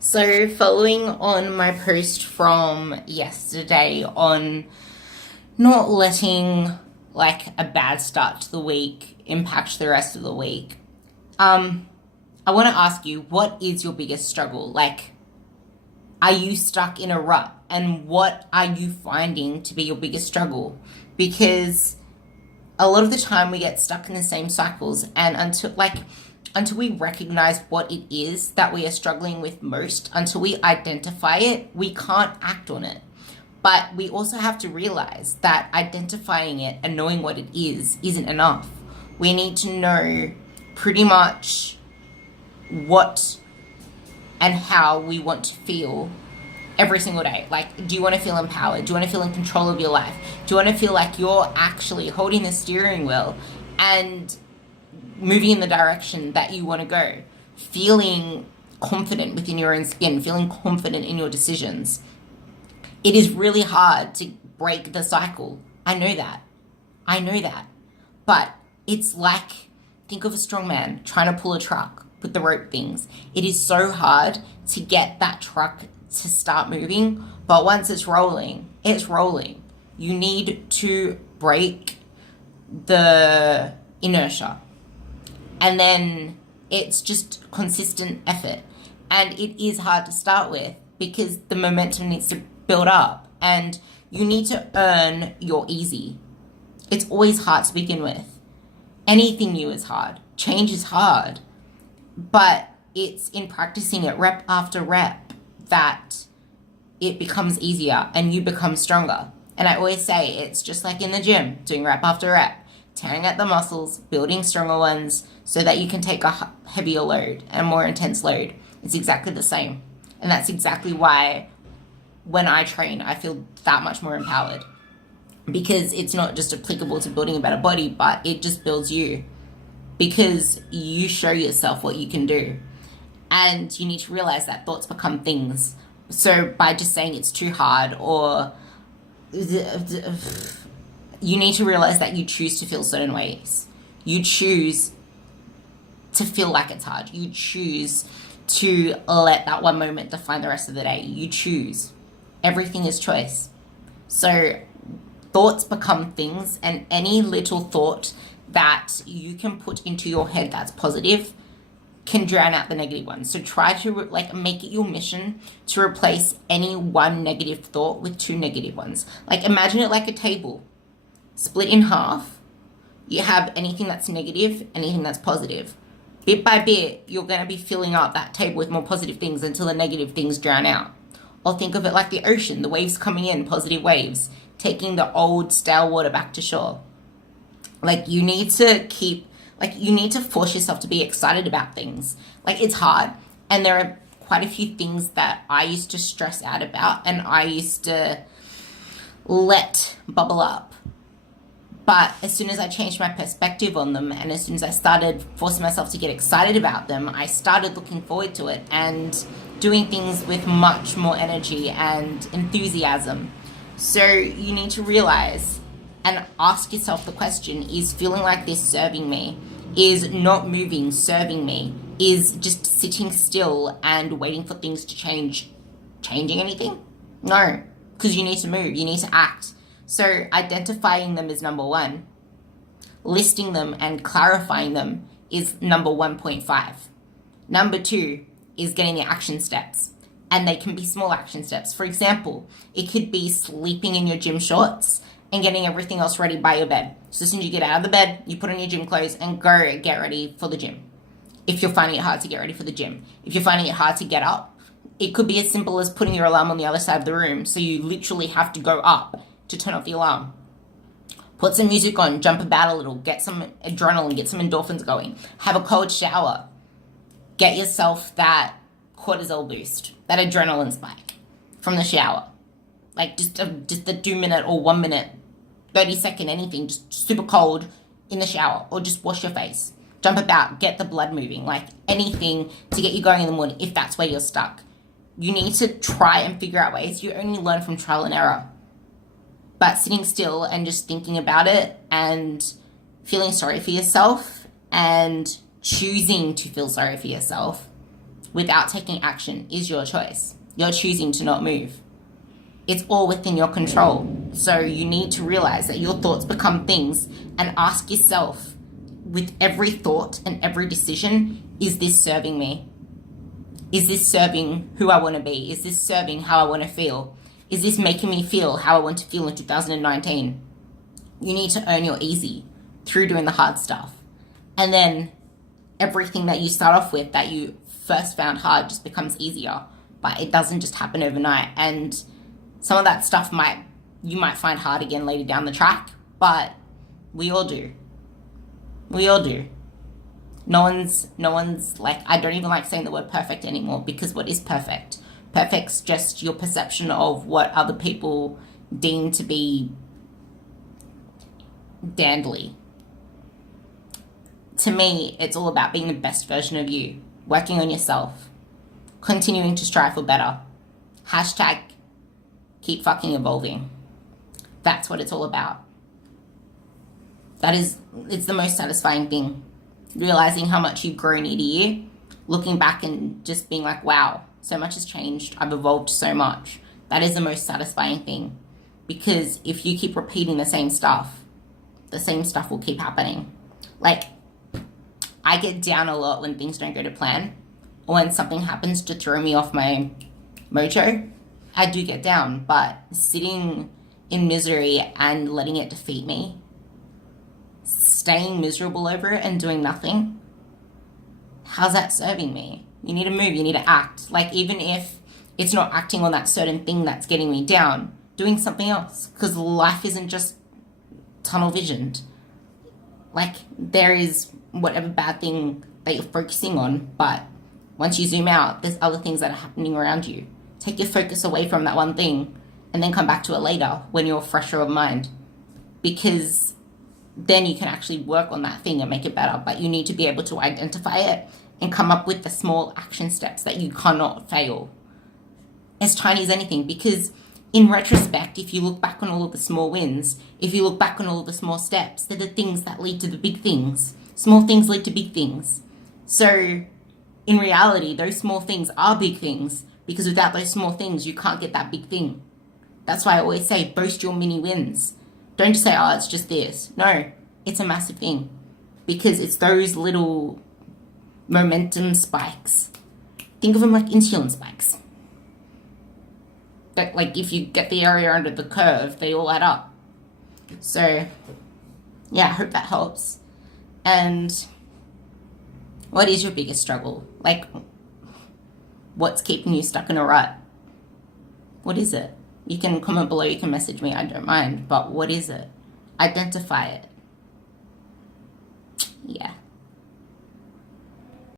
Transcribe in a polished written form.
So, following on my post from yesterday on not letting like a bad start to the week impact the rest of the week, I want to ask you, what is your biggest struggle? Like, are you stuck in a rut? And what are you finding to be your biggest struggle? Because a lot of the time we get stuck in the same cycles, and until we recognize what it is that we are struggling with most, until we identify it, we can't act on it. But we also have to realize that identifying it and knowing what it is isn't enough. We need to know pretty much what and how we want to feel every single day. Like, do you want to feel empowered? Do you want to feel in control of your life? Do you want to feel like you're actually holding the steering wheel and moving in the direction that you want to go? Feeling confident within your own skin, feeling confident in your decisions. It is really hard to break the cycle. I know that. I know that. But it's like, think of a strong man trying to pull a truck with the rope things. It is so hard to get that truck to start moving, but once it's rolling, it's rolling. You need to break the inertia. And then it's just consistent effort. And it is hard to start with because the momentum needs to build up and you need to earn your easy. It's always hard to begin with. Anything new is hard. Change is hard. But it's in practicing it rep after rep that it becomes easier and you become stronger. And I always say it's just like in the gym, doing rep after rep, tearing at the muscles, building stronger ones so that you can take a heavier load and more intense load. It's exactly the same. And that's exactly why when I train, I feel that much more empowered. Because it's not just applicable to building a better body, but it just builds you. Because you show yourself what you can do. And you need to realize that thoughts become things. So by just saying it's too hard, or you need to realize that you choose to feel certain ways. You choose to feel like it's hard. You choose to let that one moment define the rest of the day. You choose. Everything is choice. So thoughts become things, and any little thought that you can put into your head that's positive can drown out the negative ones. So try to make it your mission to replace any one negative thought with two negative ones. Like, imagine it like a table split in half. You have anything that's negative, anything that's positive. Bit by bit, you're going to be filling up that table with more positive things until the negative things drown out. Or think of it like the ocean, the waves coming in, positive waves, taking the old stale water back to shore. Like, you need to force yourself to be excited about things. Like, it's hard. And there are quite a few things that I used to stress out about and I used to let bubble up. But as soon as I changed my perspective on them and as soon as I started forcing myself to get excited about them, I started looking forward to it and doing things with much more energy and enthusiasm. So you need to realize and ask yourself the question, is feeling like this serving me? Is not moving serving me? Is just sitting still and waiting for things to change changing anything? No, because you need to move, you need to act. So identifying them is number one. Listing them and clarifying them is number 1.5. Number 2 is getting the action steps. And they can be small action steps. For example, it could be sleeping in your gym shorts and getting everything else ready by your bed. So as soon as you get out of the bed, you put on your gym clothes and go get ready for the gym. If you're finding it hard to get ready for the gym. If you're finding it hard to get up, it could be as simple as putting your alarm on the other side of the room. So you literally have to go up to turn off the alarm. Put some music on, jump about a little, get some adrenaline, get some endorphins going. Have a cold shower. Get yourself that cortisol boost, that adrenaline spike from the shower. Like just the 2 minute or 1 minute, 30-second anything, just super cold in the shower, or just wash your face. Jump about, get the blood moving, like anything to get you going in the morning if that's where you're stuck. You need to try and figure out ways. You only learn from trial and error. But sitting still and just thinking about it and feeling sorry for yourself and choosing to feel sorry for yourself without taking action is your choice. You're choosing to not move. It's all within your control. So you need to realize that your thoughts become things, and ask yourself with every thought and every decision, is this serving me? Is this serving who I want to be? Is this serving how I want to feel? Is this making me feel how I want to feel in 2019? You need to earn your easy through doing the hard stuff. And then everything that you start off with that you first found hard just becomes easier. But it doesn't just happen overnight. And some of that stuff you might find hard again later down the track, but we all do. We all do. No one's like, I don't even like saying the word perfect anymore, because what is perfect? Perfect's just your perception of what other people deem to be dandly. To me, it's all about being the best version of you, working on yourself, continuing to strive for better. Hashtag keep fucking evolving. That's what it's all about. It's the most satisfying thing. Realizing how much you've grown each year, looking back and just being like, wow, so much has changed. I've evolved so much. That is the most satisfying thing. Because if you keep repeating the same stuff will keep happening. Like, I get down a lot when things don't go to plan, or when something happens to throw me off my mojo. I do get down, but sitting in misery and letting it defeat me, staying miserable over it and doing nothing, how's that serving me? You need to move, you need to act. Like, even if it's not acting on that certain thing that's getting me down, doing something else, because life isn't just tunnel visioned. Like, there is whatever bad thing that you're focusing on, but once you zoom out, there's other things that are happening around you. Take your focus away from that one thing and then come back to it later when you're fresher of mind, because then you can actually work on that thing and make it better. But you need to be able to identify it and come up with the small action steps that you cannot fail, as tiny as anything. Because in retrospect, if you look back on all of the small wins, if you look back on all of the small steps, they're the things that lead to the big things. Small things lead to big things. So in reality, those small things are big things, because without those small things, you can't get that big thing. That's why I always say, boast your mini wins. Don't just say, oh, it's just this. No, it's a massive thing, because it's those little momentum spikes. Think of them like insulin spikes. That, like, if you get the area under the curve, they all add up. So, yeah, I hope that helps. And what is your biggest struggle? Like, what's keeping you stuck in a rut? What is it? You can comment below, you can message me, I don't mind. But what is it? Identify it.